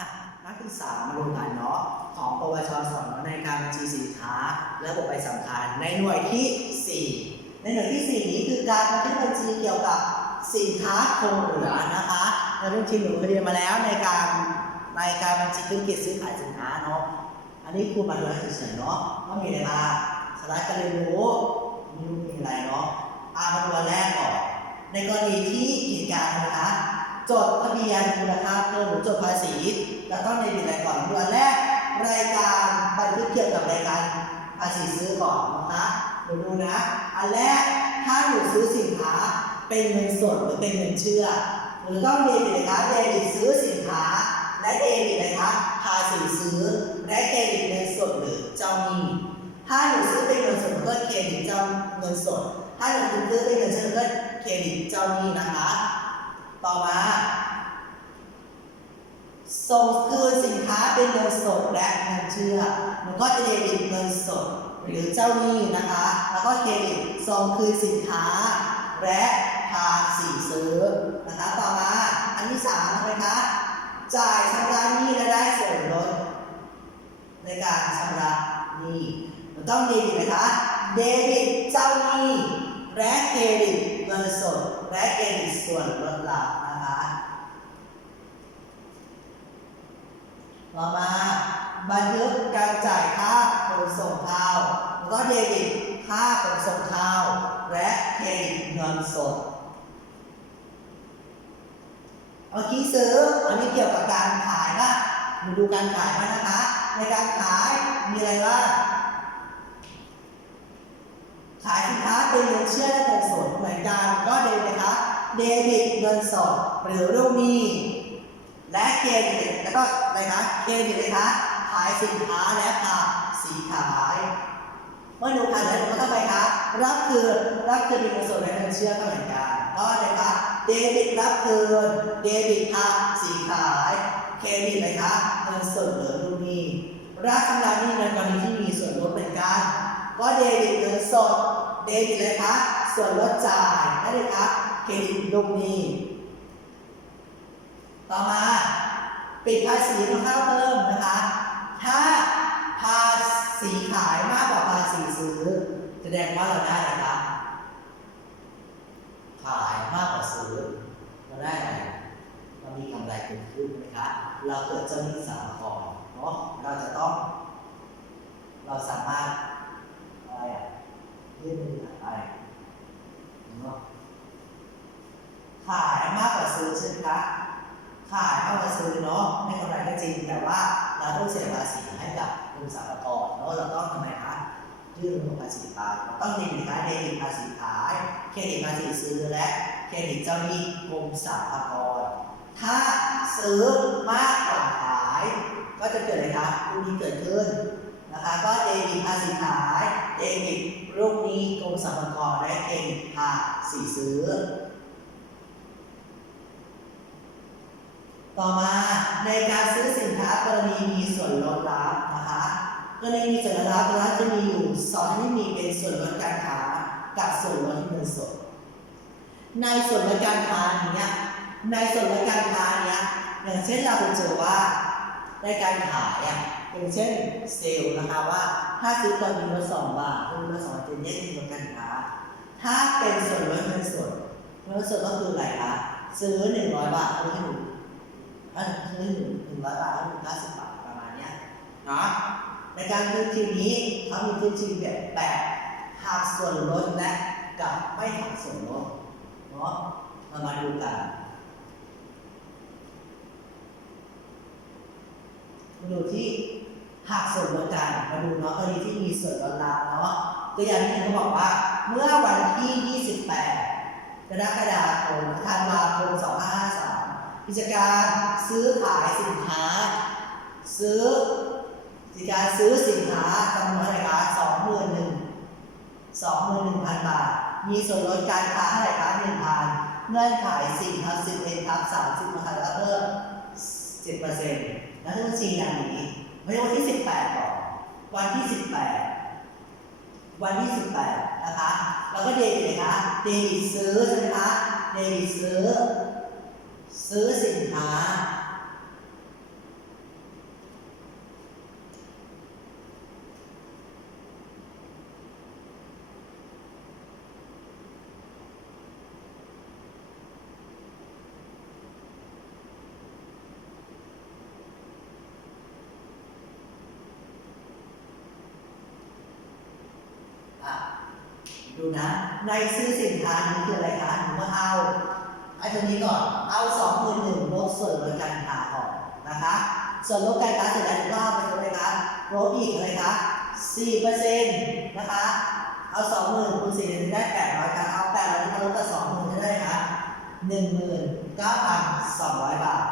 อะนักศึกษามาดูกันเนาะของปวชสอนในการบัญชีสินค้า และบทไปสำคัญในหน่วยที่ 4 ในหน่วยที่ 4 นี้คือการบันทึกบัญชีเกี่ยวกับสินค้าคงเหลือนะคะในเรื่องที่หนูเคยเรียนมาแล้วในการในการบัญชีธุรกิจซื้อขายสินค้าเนาะอันนี้ครูมาดูให้เฉยๆเนาะว่ามีอะไรบ้างสไลด์การเรียนรู้มีอะไรเนาะอ่ามาดูอันแรกก่อนในกรณีที่กิจการนะคะ จดทะเบียนมูลค่าเพิ่มหรือจดภาษี แล้วก็ในบิดอะไรก่อนดูอันแรก รายการบันทึกเกี่ยวกับรายการภาษีซื้อก่อนนะคะเดี๋ยวดูนะ อันแรกถ้าหนูซื้อสินค้าเป็นเงินสดหรือเป็นเงินเชื่อ หรือต้องเดบิตนะคะเดบิตซื้อสินค้า และเดบิตนะคะภาษีซื้อ และเครดิตเงินสดหรือเจ้าหนี้ถ้าหนูซื้อเป็นเงินสดก็เครดิตเจ้าเงินสด ถ้าหนูซื้อเป็นเงินเชื่อก็เครดิตเจ้าหนี้นะคะ ต่อมา ส่งคืนสินค้าเป็นเงินสดและเงินเชื่อมันก็จะเดบิตเงินสดหรือเจ้าหนี้นะคะ แล้วก็เครดิตส่งคืนสินค้า และภาษีซื้อนะคะต่อมาอันที่สามนะคะจ่ายชำระหนี้และได้ส่วนลดในการชำระหนี้มันต้องเดบิตนะคะเดบิตเจ้าหนี้และเครดิต เงินสดและเครดิตส่วนลดหลักนะคะต่อมา บันทึกการจ่ายค่าขนส่งข้าวแล้วก็เดบิตค่าขนส่งข้าวและเครดิตเงินสดเมื่อกี้ซื้ออันนี้เกี่ยวกับการขายนะมาดูการขายมานะคะ ในการขายมีอะไรบ้าง ขายสินค้าเป็นเงินเชื่อและเงินสดเหมือนกันก็เดบิตนะคะเดบิตเงินสดหรือลูกหนี้และเครดิตแล้วก็อะไรคะเครดิตเลยคะขายสินค้าและภาษีขาย เมื่อดูขายแล้วก็ต้องไปคะรับคืนรับคืนเป็นเงินสดและเงินเชื่อก็เหมือนกันก็เลยคะเดบิตรับคืนเดบิตภาษีขาย เครดิตเลยคะเงินสดหรือลูกหนี้รับชำระ ก็เดบิตเงินสดเดบิตเลยคะส่วนลดจ่ายนั่นเลยคะเครดิตลูกหนี้ต่อมาปิดภาษีมูลค่าเพิ่มนะคะ ถ้าภาษีขายมากกว่าภาษีซื้อ แสดงว่าเราได้อะไรครับขายมากกว่าซื้อเราได้อะไรเรามีกำไรเกิดขึ้นนะคะเราเกิดจ้าหนี้สามข้อเนาะเราจะต้อง เราสามารถ ยื่นมืออะไรเนาะขายมากกว่าซื้อใช่ไหมคะขายเข้ามาซื้อเนาะให้กำไรก็จริง แต่ว่าเราต้องเสียภาษีให้กับกรมสรรพากรเนาะเราต้องทำไมคะยื่นลงภาษีตามเราต้องเดบิตการเดบิตภาษีขายเครดิตภาษีซื้อและเครดิตเจ้าหนี้กรมสรรพากรถ้าซื้อมากกว่าขาย ก็จะเกิดอะไรคะลูกนี้เกิดขึ้นนะคะ ก็เดบิตภาษีขายเดบิต ลูกหนี้กรมสรรพากรและเครดิตภาษีซื้อ ต่อมาในการซื้อสินค้ากรณีมีส่วนลดรับนะคะกรณีมีส่วนลดรับร้านจะมีอยู่สองที่มีเป็นส่วนลดการค้ากับส่วนลดเงินสด ในส่วนลดการค้าเนี้ยในส่วนลดการค้าเนี้ยอย่างเช่นเราไปเจอว่าในการขายอะอย่างเช่นเซลล์นะคะว่า ถ้าซื้อตอนนี้ลดสองบาทคือลดสองจะเนี้ยคือลดการค้า ถ้าเป็นส่วนลดเงินสดเงินสดก็คืออะไรคะซื้อหนึ่งร้อยบาทซื้อให้หนูอันคือหนึ่งหนึ่งร้อยบาทหนึ่งเก้าสิบบาทประมาณเนี้ยเนาะในการซื้อทีนี้เขามีซื้อทีแบบแบบหักส่วนลดและกับไม่หักส่วนลดเนาะมามาดูกันมาดูที่ หักส่วนลดกันมาดูเนาะกรณีที่มีส่วนลดรับเนาะตัวอย่างที่หนึ่งเขาบอกว่า เมื่อวันที่ 28 กรกฎาคมธันวาคม 2553กิจการซื้อขายสินค้า ซื้อกิจการซื้อสินค้าจำนวนเท่าไหร่คะสองหมื่นหนึ่งสองหมื่นหนึ่งพันบาท มีส่วนลดการค้าเท่าไหร่คะหนึ่งพันเงื่อนไขสี่ทับสิบเอ็ดทับสามสิบเพิ่มสิบเปอร์เซ็นต์แล้วถ้าจริงอย่างนี้ ไม่ใช่วันที่สิบแปดก่อนวันที่สิบแปดวันที่สิบแปดนะคะแล้วก็เดบิตเลยคะเดบิตซื้อใช่ไหมคะเดบิตซื้อ ซื้อสินค้า ดูนะ ในซื้อสินค้านี้คืออะไรคะหนูก็เอาไอ้ตัวนี้ก่อน เอาสองหมื่นหนึ่งลดส่วนลดการค้าออกนะคะ ส่วนลดการค้าเสร็จแล้วหนูก็เอาไปทำอะไรคะลดอีกอะไรคะสี่เปอร์เซ็นต์นะคะ เอาสองหมื่นคูณสี่ได้แปดร้อยกันเอาแปดร้อยมาลดกับสองหมื่นจะได้คะหนึ่งหมื่นเก้าพันสองร้อยบาท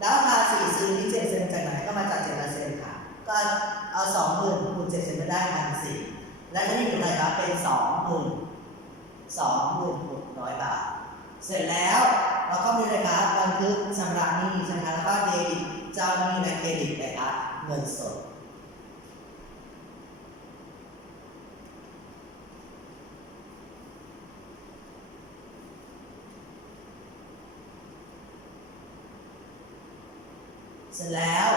แล้วภาษีซื้อที่เจ็ดเซนจากไหนก็มาจากเจ็ดเปอร์เซ็นต์ค่ะ ก็เอาสองหมื่นคูณเจ็ดเซนไม่ได้พันสี่ และที่นี่เป็นอะไรครับเป็นสองหมื่นสองหมื่นหกร้อยบาท เสร็จแล้วเราก็มีเลยครับบันทึกชำระหนี้ใช่ไหมครับแล้วก็เดบิตเจ้าหนี้และเครดิตนะครับเงินสดเสร็จแล้ว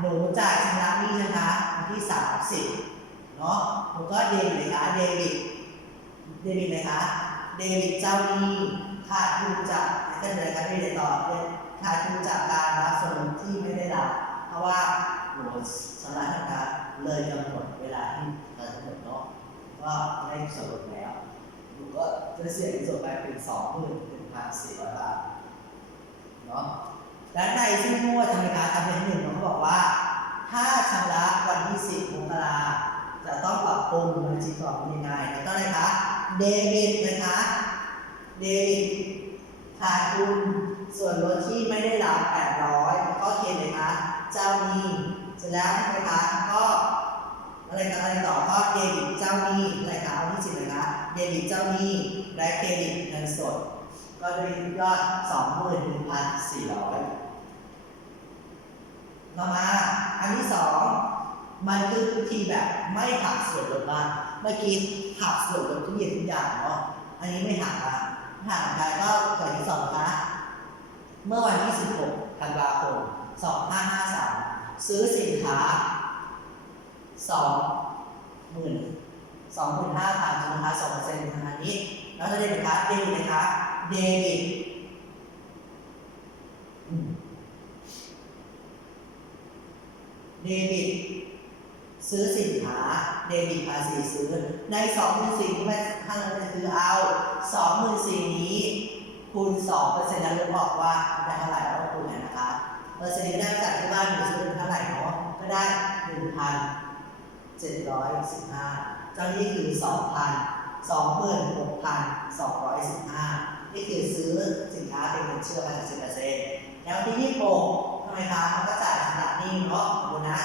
หนูจ่ายชำระหนี้นะคะวันที่สามสิบ เนาะหนูก็เดบิตเลยคะเดบิตเดบิตเลยคะเดบิตเจ้านี้ขาดทุนจากก็เลยครับไม่ได้ต่อเขาดทุนจากการรับส่วนที่ไม่ได้รับ เพราะว่าหนูชำระนะคะเลยกำหนดเวลาที่เรากำหนดเนาะก็ได้ส่วนลดแล้วหนูก็จะเสียเงินสดไปเป็นสองหมื่นหนึ่งพันสี่ร้อยบาทเนาะและในที่มั่วทำไมคะทำเป็นหนึ่งเขาบอกว่า ถ้าชำระวันที่10มกราคม จะต้องปรับปรุงบัญชีก่อนยังไงแล้วก็อะไรคะ เดบิตนะคะ เดบิตขาดทุนส่วนลดที่ไม่ได้รับ800ก็เขียนเลยคะเจ้าหนี้เสร็จแล้วใช่ไหมคะก็อะไรกันอะไรต่อก็เดบิตเจ้าหนี้อะไรคะเอาที่สิบเลยคะเดบิตเจ้าหนี้และเครดิตเงินสด ก็โดยยอดสองหมื่นหนึ่งพันสี่ร้อยต่อมา อันที่สอง มันคือทีแบบไม่หักส่วนลดบ้างเมื่อกี้หักส่วนลดทุกอย่างทุกอย่างเนาะอันนี้ไม่หักละหักไปก็ก่อนที่สองนะเมื่อวันที่ 16ธันวาคม2553 ซื้อสินค้า 2 หมื่นสองหมื่นห้าพันนะคะสองเปอร์เซ็นต์นะคะนี้แล้วจะได้เป็นการเดบิตนะคะเดบิตอืมเดบิต ซื้อสินค้าเดบิตภาษีซื้อ ในสองหมื่นสี่ที่ไม่ถ้าเราจะซื้อเอาสองหมื่นสี่นี้คูณสองเปอร์เซ็นต์แล้วรู้บอกว่าได้เท่าไหร่แล้วก็คูณกันนะคะเปอร์เซ็นต์ที่ได้จากที่บ้านหนูซื้อเป็นเท่าไหร่เนาะก็ได้หนึ่งพันเจ็ดร้อยสิบห้าเจ้านี้คือสองพันสองหมื่นหกพันสองร้อยสิบห้านี่คือซื้อสินค้าเป็นเงินเชื่อมาจากสิบเปอร์เซ็นต์แล้วที่ยี่สิบหกทำไมคะมันก็จ่ายชำระหนี้เนาะดูนะ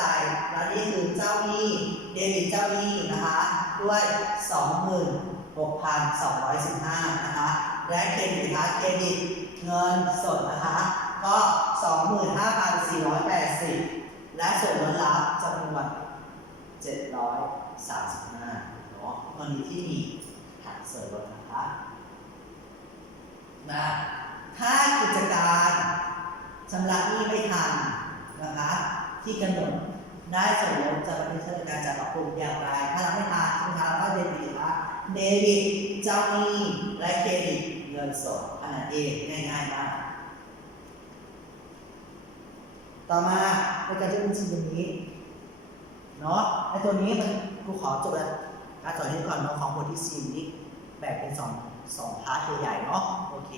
จ่ายแล้วนี่คือเจ้าหนี้เดบิตเจ้าหนี้นะคะด้วยสองหมื่นหกพันสองร้อยสิบห้านะคะและเครดิตนะคะเครดิตเงินสดนะคะก็สองหมื่นห้าพันสี่ร้อยแปดสิบและส่วนลดรับจำนวนเจ็ดร้อยสามสิบห้าเนาะกรณีที่มีหักส่วนลดนะคะนะถ้ากิจการชำระหนี้ไม่ทันนะคะที่กำหนด ได้ส่วนลดจะบันทึกเทศการจัดปรับปรุงอย่างไร ถ้าเราไม่ทันใช่ไมคะก็เดบิตนะเดบิตเจ้าหนี้และเครดิตเงินสดขนาดเองง่ายๆมากต่อมาในการจะบัญชีแบบนี้เนาะไอตัวนี้มันกูขอจบแล้วการสอนให้ก่อนเนาะของบทที่สี่นี้แบ่งเป็นสองสองพาร์ทใหญ่ๆเนาะโอเค